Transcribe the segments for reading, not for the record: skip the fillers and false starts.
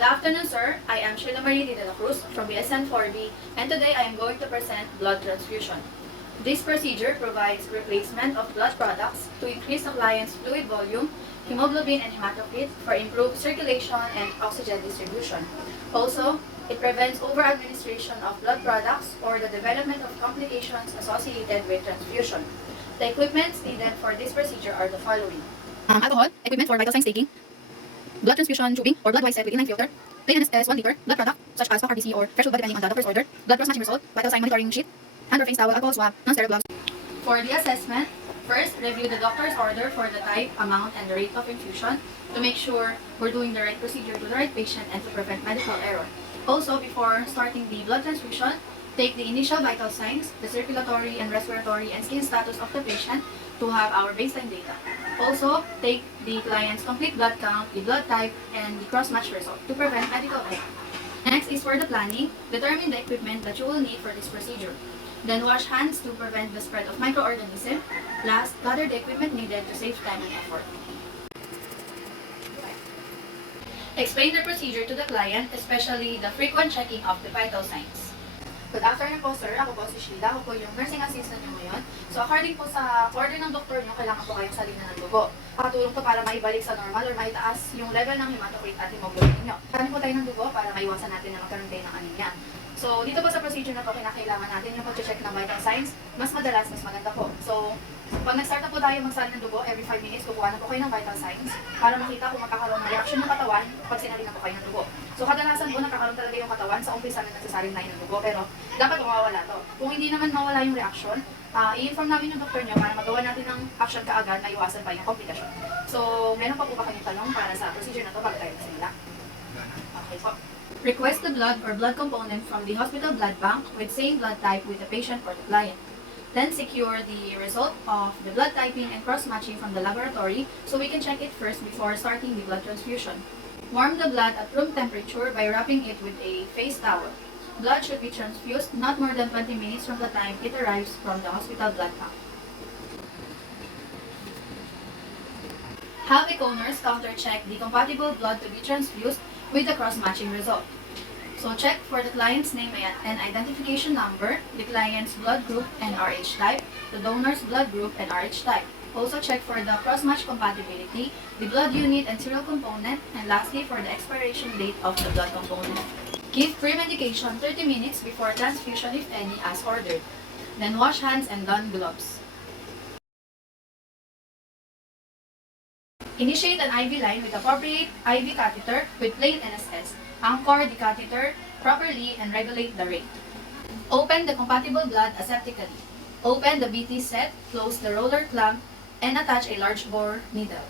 Good afternoon, sir. I am Sheila Marie de la Cruz from BSN 4B, and today I am going to present blood transfusion. This procedure provides replacement of blood products to increase the client's fluid volume, hemoglobin, and hematocrit for improved circulation and oxygen distribution. Also, it prevents over-administration of blood products or the development of complications associated with transfusion. The equipment needed for this procedure are the following. Alcohol, equipment for vital signs taking, blood transfusion tubing or blood set with inline filter, plain NSS 1 liter, blood product such as RBC or fresh blood depending on the doctor's order, blood cross matching result, vital sign monitoring sheet, hand or face towel, alcohol swab, non-sterile gloves. For the assessment, first review the doctor's order for the type, amount, and the rate of infusion to make sure we're doing the right procedure to the right patient and to prevent medical error. Also, before starting the blood transfusion, take the initial vital signs, the circulatory and respiratory and skin status of the patient to have our baseline data. Also, take the client's complete blood count, the blood type, and the cross-match result to prevent medical error. Next is for the planning. Determine the equipment that you will need for this procedure. Then wash hands to prevent the spread of microorganisms. Last, gather the equipment needed to save time and effort. Explain the procedure to the client, especially the frequent checking of the vital signs. Good afternoon po, sir. Ako po si Sheila. Ako po yung nursing assistant nyo ngayon. So, according po sa order ng doktor nyo, kailangan po kayong salina ng dugo. Patulong to para maibalik sa normal or maitaas yung level ng hematocrit at hemoglobin nyo. Kanin po tayo ng dugo para maiwasan natin na magkaroon tayo ng anemia. So, dito po sa procedure na po, kinakailangan natin yung pag-check ng vital signs. Mas madalas, mas maganda po. So, pag nag-start na po tayo magsalin ng dugo, every 5 minutes, kukuha na po kayo ng vital signs para makita kung magkakaroon ng reaction ng katawan pag sinalin na po kayo ng dugo. So, kadalasan po nagkakaroon talaga yung katawan sa umpisa na nagsasalin na ng dugo, pero dapat mawawala to. Kung hindi naman mawala yung reaction, i-inform namin yung doktor nyo para magawa natin ng action kaagad na iwasan pa yung komplikasyon. So, meron pa po ba kayong tanong para sa procedure na to bago tayo magsimula? Okay po. Request the blood or blood component from the hospital blood bank with same blood type with the patient or the client. Then secure the result of the blood typing and cross-matching from the laboratory so we can check it first before starting the blood transfusion. Warm the blood at room temperature by wrapping it with a face towel. Blood should be transfused not more than 20 minutes from the time it arrives from the hospital blood bank. Have donors counter-check the compatible blood to be transfused with the cross-matching result. So check for the client's name and identification number, the client's blood group and RH type, the donor's blood group and RH type. Also check for the cross-match compatibility, the blood unit and serial component, and lastly for the expiration date of the blood component. Give pre-medication 30 minutes before transfusion if any as ordered. Then wash hands and don gloves. Initiate an IV line with appropriate IV catheter with plain NSS. Anchor the catheter properly and regulate the rate. Open the compatible blood aseptically. Open the BT set, close the roller clamp, and attach a large bore needle.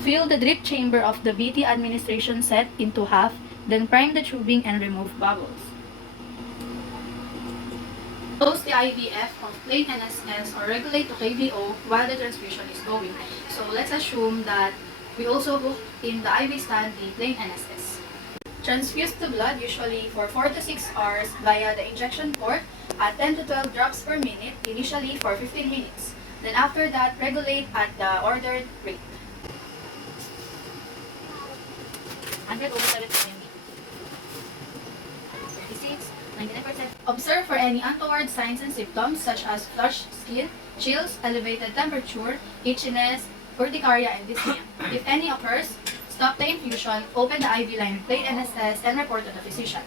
Fill the drip chamber of the BT administration set into half, then prime the tubing and remove bubbles. Close the IVF of plain NSS or regulate to KVO while the transfusion is going. So let's assume that we also hook in the IV stand the plain NSS. Transfuse the blood usually for 4 to 6 hours via the injection port at 10 to 12 drops per minute, initially for 15 minutes. Then after that, regulate at the ordered rate. 100 over 7 56, 99%. Observe for any untoward signs and symptoms such as flushed skin, chills, elevated temperature, itchiness, urticaria, and dyspnea. If any occurs, stop the infusion, open the IV line with plain NSS, and report to the physician.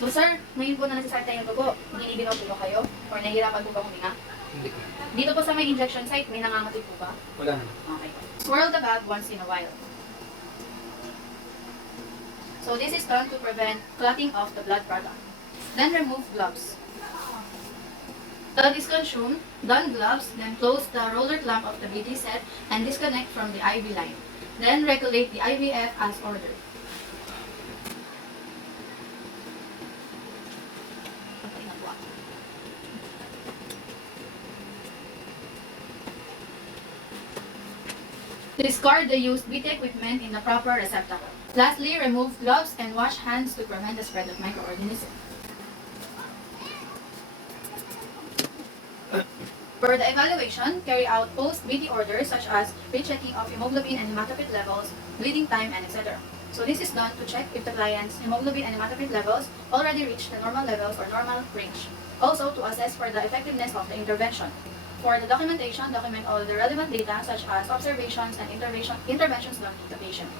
So sir, ngayon po na nasasakta yung dugo, giniginaw po kayo or nahihirapan po ba huminga? Hindi ko. Dito po sa may injection site, may nangangatid po ba? Wala naman. Okay. Swirl the bag once in a while. So this is done to prevent clotting of the blood product. Then remove gloves. To disconsume, don gloves, then close the roller clamp of the BT set and disconnect from the IV line. Then regulate the IVF as ordered. Discard the used BT equipment in the proper receptacle. Lastly, remove gloves and wash hands to prevent the spread of microorganisms. For the evaluation, carry out post-BT orders such as rechecking of hemoglobin and hematocrit levels, bleeding time, and etc. So this is done to check if the client's hemoglobin and hematocrit levels already reached the normal levels or normal range. Also, to assess for the effectiveness of the intervention. For the documentation, document all the relevant data such as observations and interventions done to the patient.